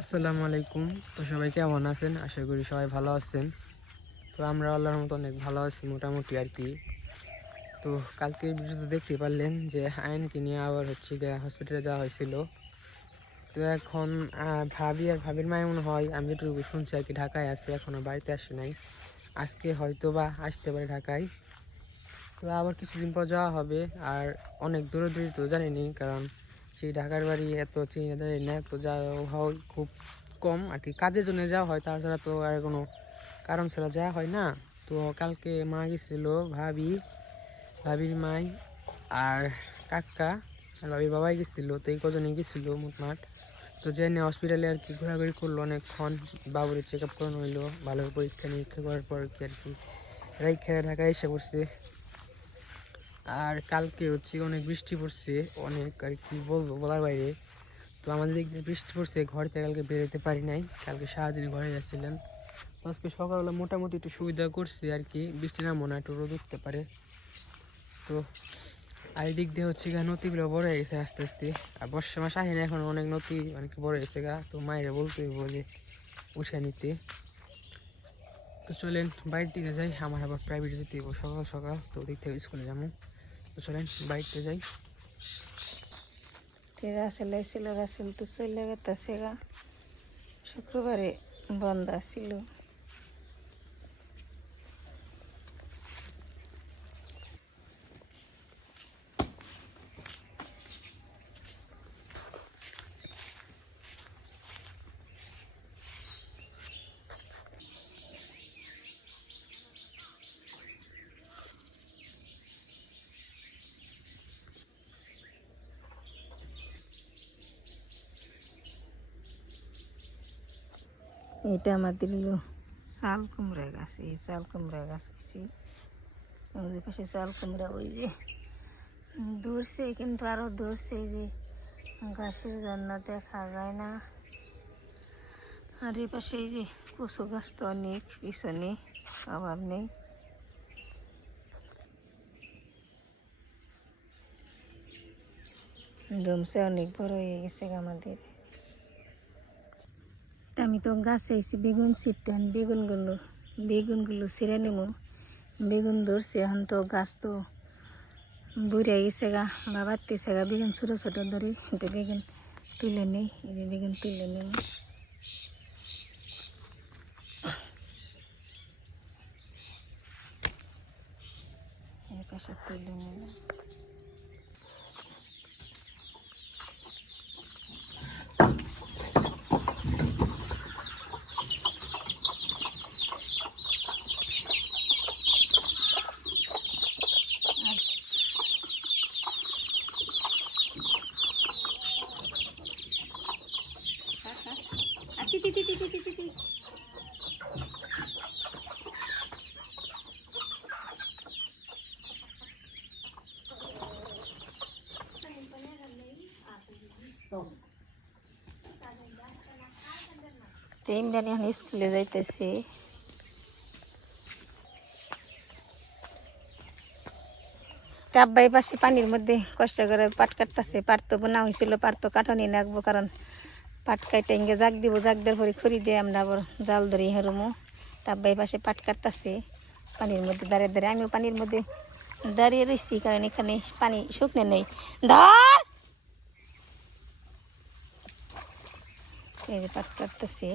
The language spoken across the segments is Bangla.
আসসালামু আলাইকুম। তো সবাই কেমন আছেন? আশা করি সবাই ভালো আছেন। তো আমরা আল্লাহর মতো অনেক ভালো আছি, মোটামুটি আর কি। তো কালকে ভিডিওতে দেখতে পারলেন যে আয়নকে নিয়ে আবার হচ্ছে গিয়ে হসপিটালে যাওয়া হয়েছিল। তো এখন ভাবি আর ভাবির মায় মনে হয়, আমি যেটুকু শুনছি আর কি, ঢাকায় আছে এখনও বাড়িতে আসে নাই। আজকে হয়তো বা আসতে পারে ঢাকায়। তো আবার কিছুদিন পর যাওয়া হবে, আর অনেক দূরে দূরে তো জানিনি কারণ সেই ঢাকার বাড়ি এত চিনে জানি না তো যাওয়া হয় খুব কম আর কি। কাজের জন্য যাওয়া হয়, তাছাড়া তো আর কোনো কারণ ছাড়া যাওয়া হয় না। তো কালকে মা গেছিল, ভাবি, ভাবির মাই আর কাকা, আর ভাবির বাবাই গেছিল, তো এই কজনই গেছিল মোটমাট। তো জেনে হসপিটালে আর কি ঘোরাঘুরি করল অনেকক্ষণ, বাবুর চেক আপ করানো হইল ভালো পরীক্ষা নিরীক্ষা করার পর কি আর কি। রাইখা ঢাকায় এসে পড়ছে। আর কালকে হচ্ছে অনেক বৃষ্টি পড়ছে, অনেক আর কি বলব বলার বাইরে। তো আমাদের দিক বৃষ্টি পড়ছে, ঘর থেকে কালকে বেরোতে পারি নাই, কালকে সারাদিন ঘরে গেছিলাম তো আজকে সকালবেলা মোটামুটি একটু সুবিধা করছে আর কি, বৃষ্টি না মনে একটু রোদ উঠতে পারে। তো আর দিক দিয়ে হচ্ছে গা নদীগুলো বড় হয়ে গেছে আস্তে আস্তে। আর বর্ষা মাস আসে না এখন, অনেক নদী অনেক বড় হয়েছে গা, তো মায়েরা বলতে বলে উঠে নিতে। তো চলেন বাড়ির দিকে যাই, আমার আবার প্রাইভেটে যেতে সকাল সকাল, তো ওদিক থেকে স্কুলে যাব। চলেন বাড়িতে যাই। রাসেল আইছিল রাসেল তো চলে গেছে গা। শুক্রবারে বন্ধ আছিল। এটা আমাদের হলো চাল কুমড়া গাছ, এই চাল কুমড়া গাছ হয়েছে ওই পাশে চাল কুমড়া, ওই যে দূরছে কিন্তু আরও দূরছে যে গাছের জন্য দেখা যায় না। আর এই পাশে এই যে কচু গাছ তো অনেক, পিছনে অভাব নেই। জমছে অনেক বড় হয়ে গেছে আমাদের। আমি তো গাছে এসে বেগুন ছিটতেন বেগুনগুলো বেগুনগুলো ছিঁড়ে নেব বেগুন ধরছে, এখন তো গাছ তো বুড়ে গেছে গা, বা বাড়তেছে গা। বেগুন ছোটো ছোটো ধরে তো বেগুন তুলে নেই, এই যে বেগুন তুলে নেব পাশে তুলে নেব ইমরান এখন স্কুলে যাইতেছে। আব্বাই পাশে পানির মধ্যে কষ্ট করে পাট কাটতেছে। পাট তো বোনা হয়েছিল পাট তো কাটনি নাকবো, কারণ পাট কাটে ইঙ্গে জাগ দিব, জাগ দেওয়ার পরে খড়ি দিয়ে আমরা আবার জাল ধরে হেরমো তা আব্বাই পাশে পাট কাটতেছে, পানির মধ্যে দাঁড়িয়ে দাঁড়িয়ে। আমিও পানির মধ্যে দাঁড়িয়ে রয়েছি কারণ এখানে পানি শুকনে নেই। ধর! পাট কাটতেছে।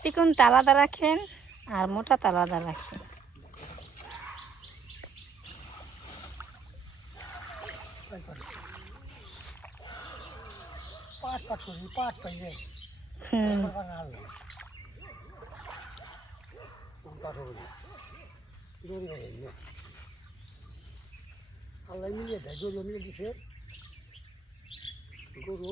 চিকন আলাদা রাখেন আর মোটা আলাদা রাখেন। পাট করি পাট পাইলে হুম বাঙাল পাট করি দড়ি বানাই আল্লাহ মিলিয়ে দেয় দড়ি মিলিয়ে দিছে গরু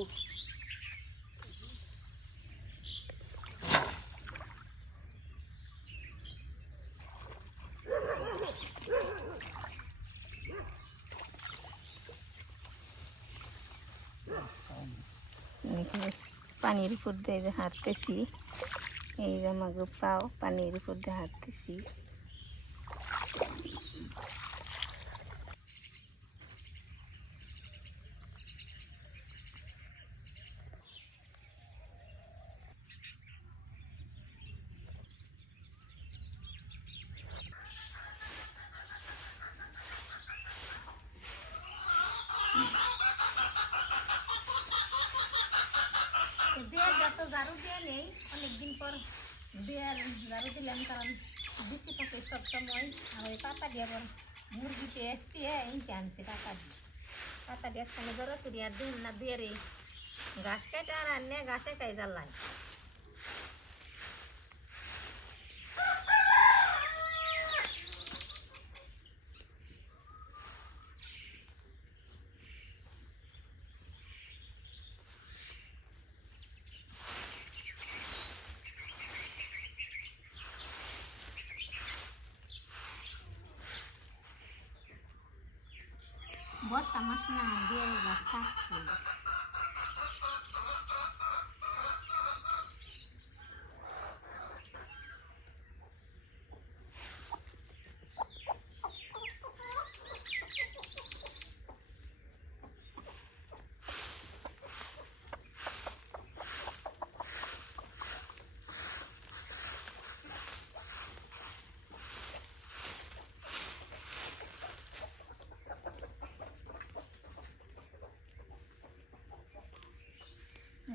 পানির উপর দিয়ে হাঁটতেছি। এই যে আমাকে পাও পানির উপর দিয়ে হাঁটতেছি। দেয়ার যত ঝাড়ু দিয়ে নেই, অনেকদিন পর দেয়ার ঝাড়ু দিলাম, কারণ বৃষ্টি থাকে সবসময় আর ওই পাতা দিয়ে আবার মুরগিতে এসপিয়ে ইনকে আনছে পাতা দিয়ে। পাতা দিয়ে একসঙ্গে জড়ো করি আর দিন না দিয়ে ঘাস কেটে আর আনে ঘাসে খাই জ্বালাই বর্ষা মাস না দিয়ে গাছ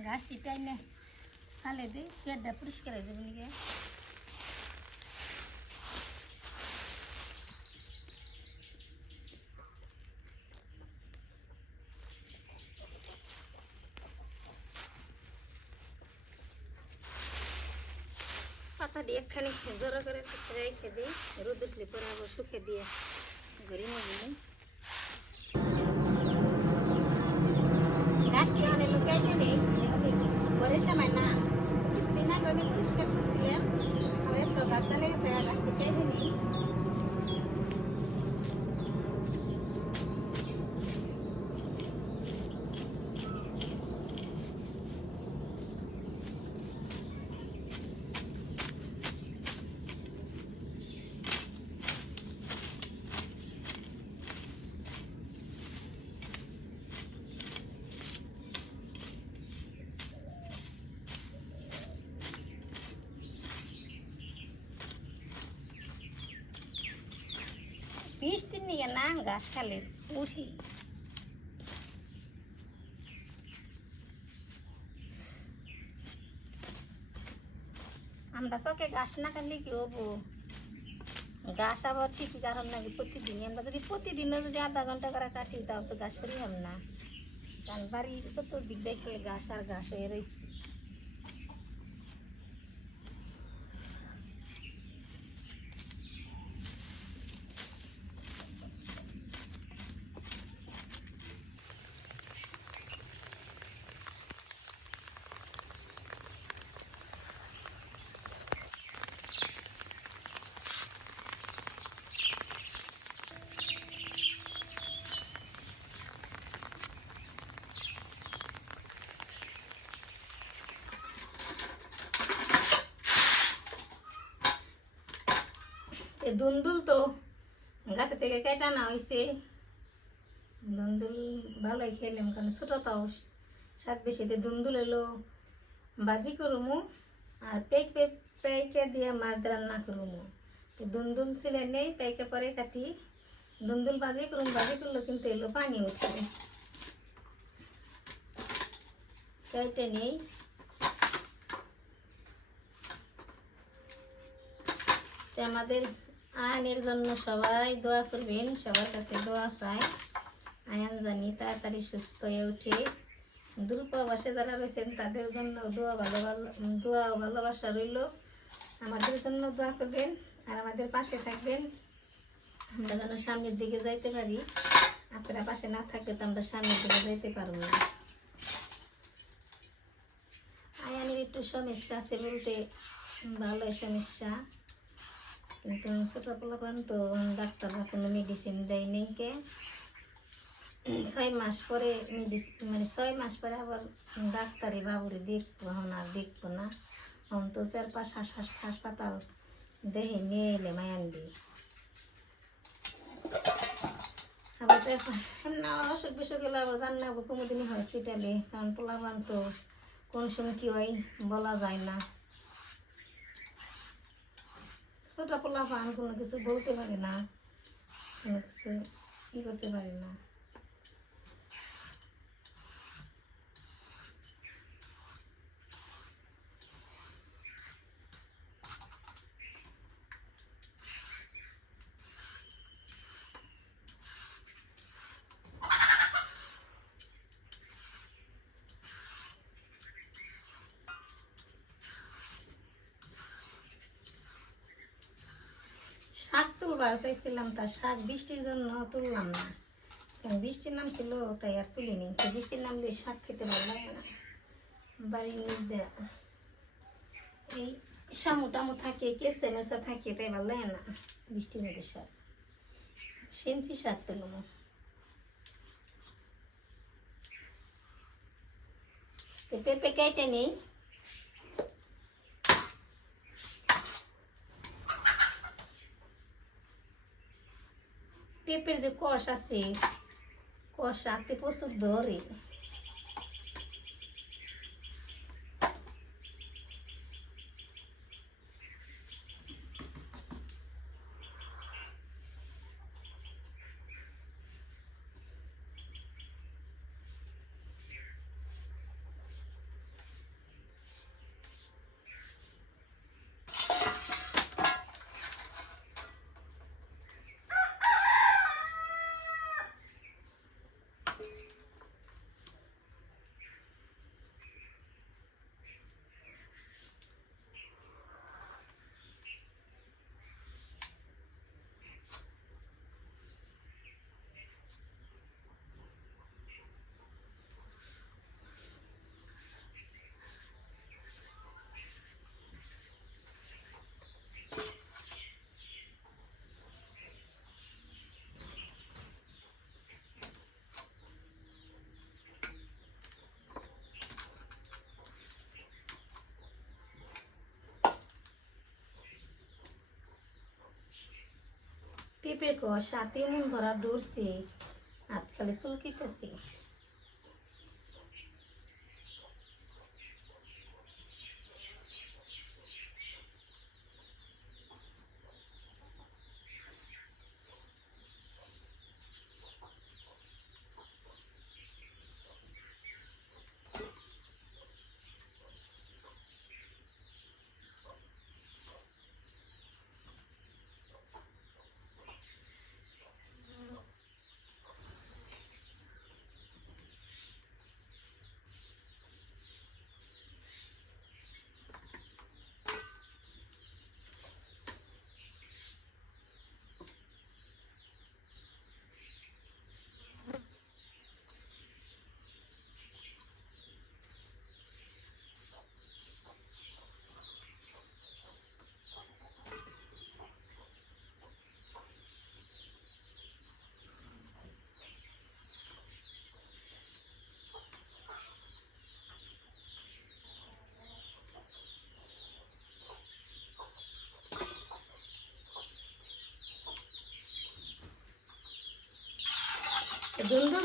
গাছটি টাইনে ফালে দিই পেটটা পরিষ্কার হয়ে যাবে একখানি জোর করে রেখে দিই, রোদ উঠলে পরে আবার শুকে দিয়ে ঘুরি নিয়ে গাছটি অনেক লুকাইতে নেই। পরে সময় না কিছুদিন আগে আমি পরিষ্কার করছিলাম আমার আজকে বাচ্চা লেগেছে আর গাছটি কেটে নেই বিশ দিন গাছ খালে উঠি আমরা চকে গাছ না কাটলে কি হব? গাছ আবার ঠিকই কারণ নাকি প্রতিদিনই। আমরা যদি প্রতিদিনও যদি আধা ঘণ্টা করে কাটি তাও তো গাছ করি না। কারণ বাড়ি চতুর্দিক দেখলে গাছ আর গাছ হয়ে রয়েছে দুন্দুল তো গাছে থেকে কেটে আনা হয়েছে দুন্দুল ভালোই খেলাম, কারণ ছোটো তাও সাত বেশিতে দুন্দুল এলো বাজি করুমু আর পেক পেক পেকে দিয়ে মাছ রান্না করুমু। তো দুন্দুল ছিলে নেই, পেকে পরে কাটি। দুন্দুল বাজি করুম বাজি করল কিন্তু এলো পানি উঠছে। কেটে নেই। আমাদের আয়নের জন্য সবাই দোয়া করবেন, সবার কাছে দোয়া চাই। আয়ান জানি তাড়াতাড়ি সুস্থ হয়ে উঠে। দূরপ্রবাসে যারা রয়েছেন, তাদের জন্য দোয়া ভালো ভালো, দোয়া ও ভালোবাসা রইল। আমাদের জন্য দোয়া করবেন আর আমাদের পাশে থাকবেন। আমরা যেন সামনের দিকে যাইতে পারি। আপনারা পাশে না থাকলে তো আমরা সামনের দিকে যাইতে পারব না। আয়ানের একটু সমস্যা আছে বলতে ভালো সমস্যা। কিন্তু ছোটো পোলাপান তো ডাক্তাররা কোনো মেডিসিন দেয় নেই ছয় মাস পরে মেডিসিন মানে ছয় মাস পরে আবার ডাক্তারি বাবুরে দেখব আর দেখব না। এখন তো চার পাঁচ হাস- হাস- হাসপাতাল দেহে নিয়ে এলে মায়ান্ডি আবার না, অসুখ বিসুখ হলে আবার জানাব কোনোদিনই হসপিটালে কারণ পোলাবান তো কোন সময় কি হয় বলা যায় না। ছোট পোলাপান কোনো কিছু বলতে পারে না কোনো কিছু ই করতে পারে না শাক চাইছিলাম তার শাক বৃষ্টির জন্য তুললাম না। কারণ বৃষ্টির নাম ছিল, তাই আর তুলিনি। বৃষ্টির নামলে শাক খেতে ভালো লাগে না। বাড়ির মধ্যে এই শামু টামু থাকে, কেপসা মেসা থাকে, তাই ভালো লাগে না বৃষ্টির মধ্যে শাক। সেনসি শাক তুলবো তো পেঁপে কেটে নেই। paper o coxa assim. Coxa, tipo sudori. পেঁপের কষ সাথে মন ভরা ধরছে হাত খালি চুলকিতেছে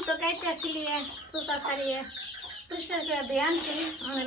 দুন্দুল তো কাইতে আসিলি চুষা সারিয়ে পরিষ্কার করে দিয়ে আনছি অনেক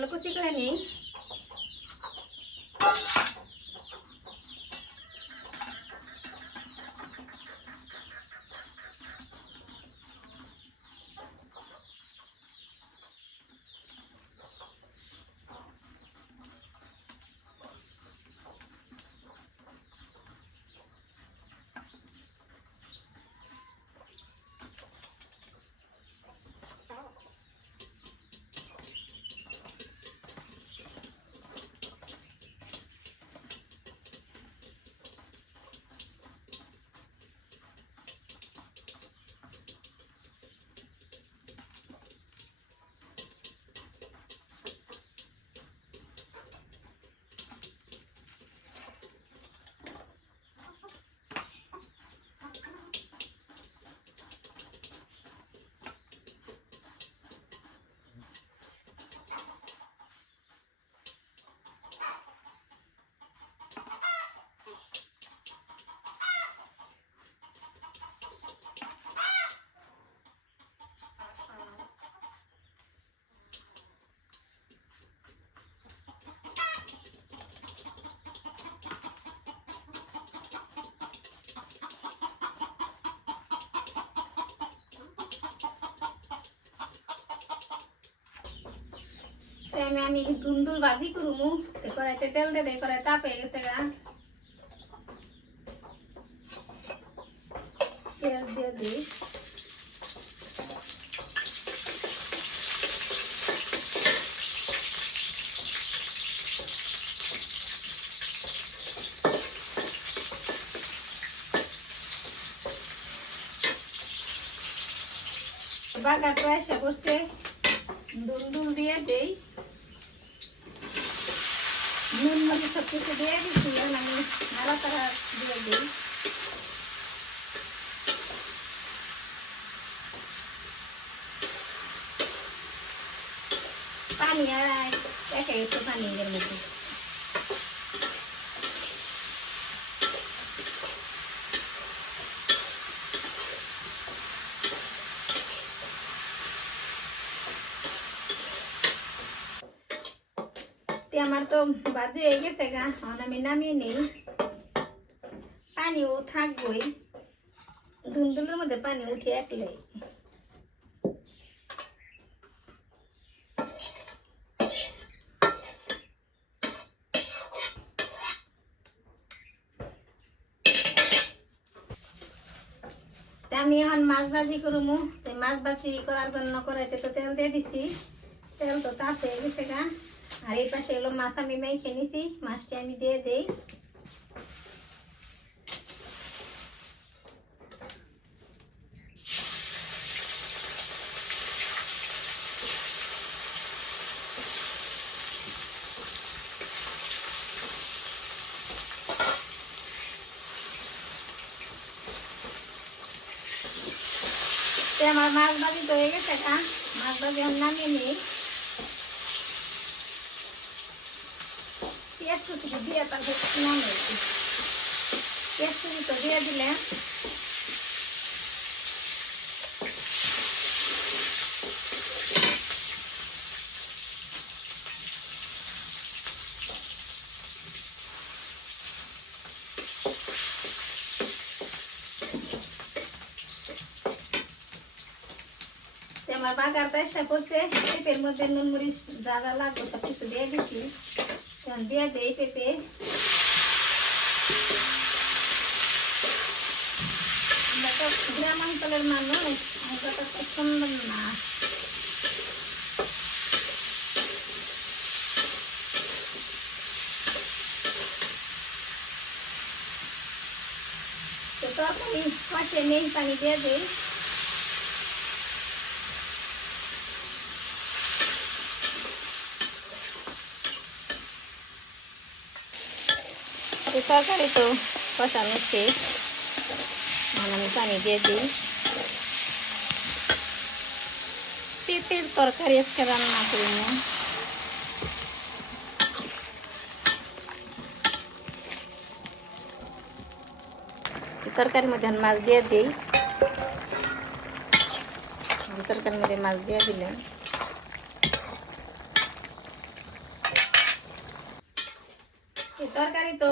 নেই আমি দুন্দুল ভাজি করুমু। তো কড়াইতে তেল দে দেয় কড়াই তাপ হয়ে গেছে গা। পেঁয়াজ দিয়ে দিই। বাগার পয়সা করছে দুন্দুল দিয়ে দেই। নুন মধ্যে সব কিছু দিয়ে দিচ্ছি এখন আমি নাড়া তাড়া দিয়ে দিই পানি আর একে একটু পানি এর মধ্যে তে আমার তো বাজে হয়ে গেছে গা এখন আমি নামিয়ে নেই। পানিও থাকবই। ধুন্দুলের মধ্যে পানি উঠে একলে। আমি এখন মাছ ভাজি করব। মাছ ভাজি করার জন্য করাইতে তো তেল দিয়ে দিছি। তেল তো তাপ হয়ে গেছে গা। আর এই পাশে এলো মাছ আমি মেখে নিছি, মাছটি আমি দিয়ে দেই। আমার মাছ ভাজি তো হয়ে গেছে মাছ ভাজি আমি নামিয়ে নিই। পেঁয়াজ কুচি দিয়ে তারপর নামিয়ে দিই পেঁয়াজ কুচি তো দিয়ে দিলে আমার বাগার পেশা করছে, পেঁপের মধ্যে নুন মরিচ যা যা লাগবে সব কিছু দিয়ে দিচ্ছি দিয়ে দেই পেঁপে। গ্রামাঞ্চলের মানুষ খুব সুন্দর না। তো তরকারি কষে নেই পানি দিয়ে দিই তো তরকারি তো কষানো শেষ এখন আমি পানি দিয়ে দিই পেঁপের তরকারি আজকে রান্না করি না এই তরকারির মধ্যে এখন মাছ দিয়ে দিই এই তরকারির মধ্যে মাছ দিয়ে দিলাম এই তরকারি তো